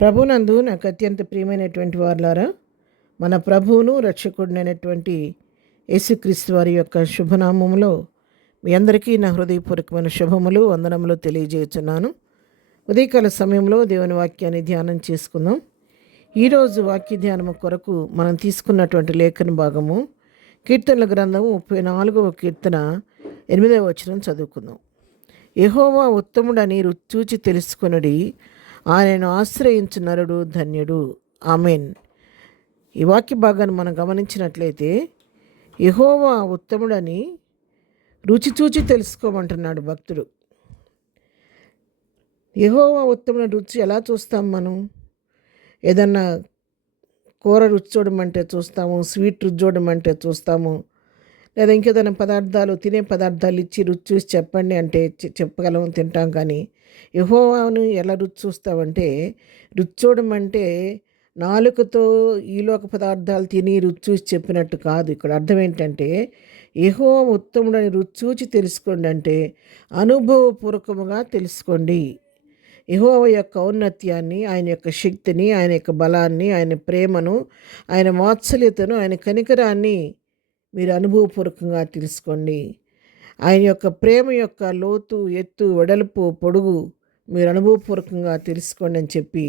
ప్రభునందు నాకు అత్యంత ప్రియమైనటువంటి వారులారా, మన ప్రభువును రక్షకుడినైనటువంటి యేసుక్రీస్తు వారి యొక్క శుభనామములో మీ అందరికీ నా హృదయపూర్వకమైన శుభములు వందనములు తెలియజేస్తున్నాను. ఉదయకాల సమయంలో దేవుని వాక్యాన్ని ధ్యానం చేసుకుందాం. ఈరోజు వాక్య ధ్యానము కొరకు మనం తీసుకున్నటువంటి లేఖన భాగము కీర్తనల గ్రంథము 34వ కీర్తన 8వ వచనం చదువుకుందాం. యెహోవా ఉత్తముడని చూచి తెలుసుకొనుడి, ఆయనను ఆశ్రయించు నరుడు ధన్యుడు. ఆమెన్. ఈ వాక్య భాగాన్ని మనం గమనించినట్లయితే యెహోవా ఉత్తముడని రుచి చూచి తెలుసుకోమంటున్నాడు భక్తుడు. యెహోవా ఉత్తముడని రుచి ఎలా చూస్తాం? మనం ఏదన్నా కూర రుచి చూడమంటే చూస్తాము, స్వీట్ రుచి చూడమంటే చూస్తాము, లేదా ఇంకేదైనా పదార్థాలు తినే పదార్థాలు ఇచ్చి రుచి చూసి చెప్పండి అంటే చెప్పగలం, తింటాం. కానీ యెహోవాను ఎలా రుచి చూస్తామంటే, రుచి చూడమంటే నాలుకతో ఈలోక పదార్థాలు తిని రుచి చూసి చెప్పినట్టు కాదు. ఇక్కడ అర్థం ఏంటంటే, యెహోవా ఉత్తముడని రుచి చూచి తెలుసుకోండి అంటే అనుభవపూర్వకముగా తెలుసుకోండి. యెహోవా యొక్క ఔన్నత్యాన్ని, ఆయన యొక్క శక్తిని, ఆయన యొక్క బలాన్ని, ఆయన ప్రేమను, ఆయన వాత్సల్యతను, ఆయన కనికరాన్ని మీరు అనుభవపూర్వకంగా తెలుసుకోండి. ఆయన యొక్క ప్రేమ యొక్క లోతు, ఎత్తు, వెడల్పు, పొడుగు మీరు అనుభవపూర్వకంగా తెలుసుకోండి అని చెప్పి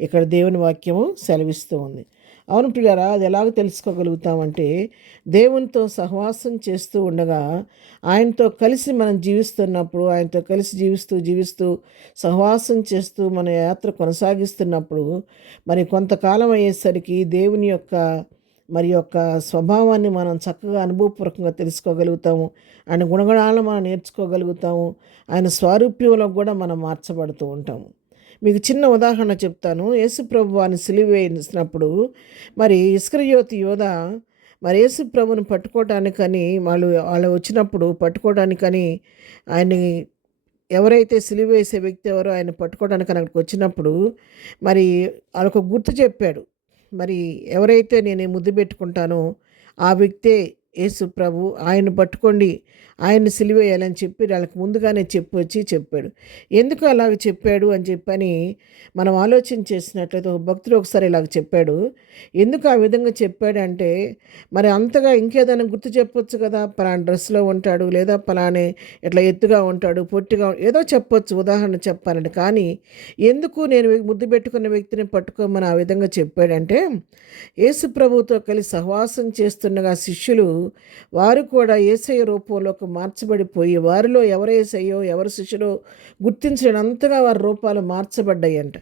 ఇక్కడ దేవుని వాక్యము సెలవిస్తూ ఉంది. అవును ప్రియారా, అది ఎలాగ తెలుసుకోగలుగుతామంటే, దేవునితో సహవాసం చేస్తూ ఉండగా, ఆయనతో కలిసి మనం జీవిస్తున్నప్పుడు, ఆయనతో కలిసి జీవిస్తూ సహవాసం చేస్తూ మన యాత్ర కొనసాగిస్తున్నప్పుడు, మరి కొంతకాలం అయ్యేసరికి దేవుని యొక్క స్వభావాన్ని మనం చక్కగా అనుభవపూర్వకంగా తెలుసుకోగలుగుతాము. ఆయన గుణగణాలను మనం నేర్చుకోగలుగుతాము. ఆయన స్వారూప్యంలో కూడా మనం మార్చబడుతూ ఉంటాము. మీకు చిన్న ఉదాహరణ చెప్తాను. యేసు ప్రభువాన్ని సిలువ వేసినప్పుడు మరి ఇస్కరియోతు యోధ మరి యేసు ప్రభుని పట్టుకోవటానికని వాళ్ళు వచ్చినప్పుడు పట్టుకోవడానికని ఆయన్ని ఎవరైతే సిలువ వేసే వ్యక్తి ఎవరో ఆయన పట్టుకోవడానికి అక్కడికి వచ్చినప్పుడు మరి వాళ్ళొక గుర్తు చెప్పాడు. మరి ఎవరైతే నేను ముద్దు పెట్టుకుంటానో ఆ వ్యక్తే యేసు ప్రభు, ఆయన పట్టుకోండి, ఆయన్ని సిలువేయాలని చెప్పి వాళ్ళకి ముందుగానే చెప్పాడు. ఎందుకు అలాగ చెప్పాడు అని చెప్పని మనం ఆలోచన చేసినట్లయితే, ఒక భక్తుడు ఒకసారి ఇలాగ చెప్పాడు. ఎందుకు ఆ విధంగా చెప్పాడంటే, మరి అంతగా ఇంకేదైనా గుర్తు చెప్పొచ్చు కదా, పలానా డ్రెస్లో ఉంటాడు, లేదా పలానే ఇట్లా ఎత్తుగా ఉంటాడు, పొట్టిగా, ఏదో చెప్పొచ్చు ఉదాహరణ చెప్పాలంటే. కానీ ఎందుకు నేను ముద్దు పెట్టుకున్న వ్యక్తిని పట్టుకోమని ఆ విధంగా చెప్పాడంటే, యేసు ప్రభుతో కలిసి సహవాసం చేస్తుండగా శిష్యులు వారు కూడా యేసయ్య రూపంలోకి మార్చబడిపోయి, వారిలో ఎవరు యేసయ్యో ఎవరు శిష్యులో గుర్తించినంతగా వారి రూపాలు మార్చబడ్డాయంట.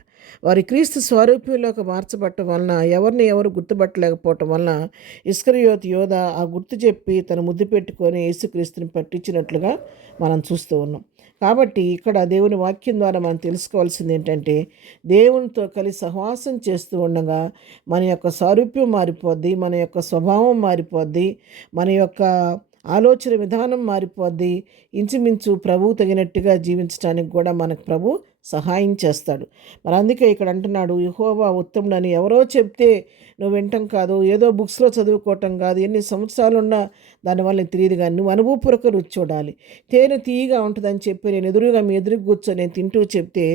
వారి క్రీస్తు స్వరూపంలోకి మార్చబడటం వలన ఎవరు గుర్తుపట్టలేకపోవటం వలన ఇస్కరియోతు యోధ ఆ గుర్తు చెప్పి తను ముద్దు పెట్టుకొని యేసుక్రీస్తుని పట్టించినట్లుగా మనం చూస్తూ ఉన్నాం. కాబట్టి ఇక్కడ దేవుని వాక్యం ద్వారా మనం తెలుసుకోవాల్సింది ఏంటంటే, దేవునితో కలిసి సహవాసం చేస్తూ ఉండగా మన యొక్క సారూప్యం మారిపోద్ది, మన యొక్క స్వభావం మారిపోద్ది, మన యొక్క ఆలోచన విధానం మారిపోద్ది. ఇంచుమించు ప్రభువు తగినట్టుగా జీవించడానికి కూడా మనకు ప్రభు సహాయం చేస్తాడు. మరి అందుకే ఇక్కడ అంటున్నాడు, యెహోవా ఉత్తముడని ఎవరో చెప్తే నువ్వు వింటం కాదు, ఏదో బుక్స్లో చదువుకోవటం కాదు, ఎన్ని సంవత్సరాలు ఉన్నా దానివల్ల తెలియదు. కానీ నువ్వు అనుభవపూర్వక రుచి చూడాలి. తేనె తీయగా ఉంటుందని చెప్పి నేను ఎదురుగా మీ ఎదురుగా కూర్చొని నేను తింటూ చెప్తే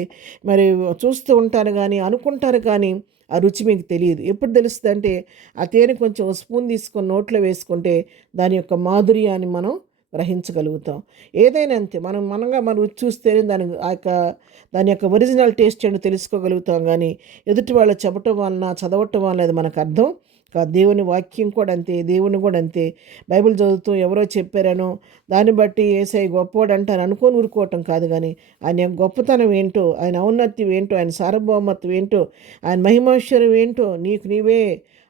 మరి చూస్తూ ఉంటాను కానీ అనుకుంటారు, కానీ ఆ రుచి మీకు తెలియదు. ఎప్పుడు తెలుస్తుంది అంటే, ఆ తేనె కొంచెం స్పూన్ తీసుకొని నోట్లో వేసుకుంటే దాని యొక్క మాధుర్యాన్ని మనం గ్రహించగలుగుతాం. ఏదైనా అంతే, మనం రుచి చూస్తేనే దాని యొక్క ఒరిజినల్ టేస్ట్ ఏంటో తెలుసుకోగలుగుతాం. కానీ ఎదుటి వాళ్ళు చెప్పటం వలన చదవటం వలన అది మనకు అర్థం కాదు. దేవుని వాక్యం కూడా అంతే, దేవుని కూడా అంతే. బైబిల్ చదువుతూ ఎవరో చెప్పారనో దాన్ని బట్టి యేసయ్య గొప్పవాడు అంటాను అనుకోని ఊరుకోవటం కాదు. కానీ ఆయన గొప్పతనం ఏంటో, ఆయన ఔన్నత్యం ఏంటో, ఆయన సార్వభౌమత్వం ఏంటో, ఆయన మహిమైశ్వర్యం ఏంటో నీకు నీవే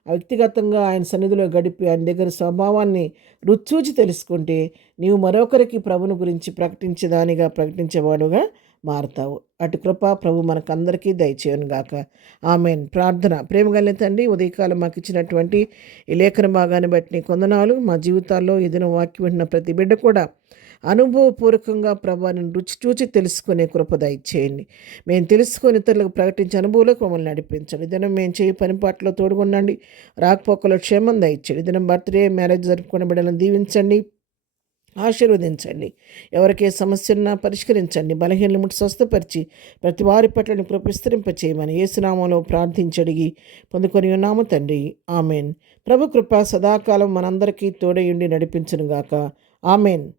వ్యక్తిగతంగా ఆయన సన్నిధిలో గడిపి ఆయన దగ్గర స్వభావాన్ని రుచూచి తెలుసుకుంటే నీవు మరొకరికి ప్రభుని గురించి ప్రకటించేవాడుగా మారుతావు. అటు కృప ప్రభు మనకందరికీ దయచేయను గాక. ఆమెన్. ప్రార్థన. ప్రేమగల తండ్రి, ఉదయకాలం మాకు ఇచ్చినటువంటి ఈ లేఖన భాగాన్ని బట్టి నీ కొందనాలు. మా జీవితాల్లో ఏదైనా వాక్యం వింటున్న ప్రతి బిడ్డ కూడా అనుభవపూర్వకంగా ప్రభాని రుచి చూచి తెలుసుకునే కృప దయచేయండి. మేము తెలుసుకొని ఇతరులకు ప్రకటించే అనుభవాలకు మమ్మల్ని నడిపించండి. దినం మేము చేయి పనిపాట్లో తోడుగుండండి. రాకపోకలో క్షేమం దయచేయండి. దినం బర్త్డే మ్యారేజ్ జరుపుకునే బిడ్డలను దీవించండి. ఆశీర్వదించండి. ఎవరికి ఏ సమస్య ఉన్నా పరిష్కరించండి. బలహీనలు ముట్టి స్వస్థపరిచి ప్రతి వారి పట్ల నీ కృప విస్తరింపచేయమని యేసునామంలో ప్రార్థించడిగి పొందుకొని ఉన్నాము తండ్రి. ఆమెన్. ప్రభు కృప సదాకాలం మనందరికీ తోడయుండి నడిపించునుగాక. ఆమెన్.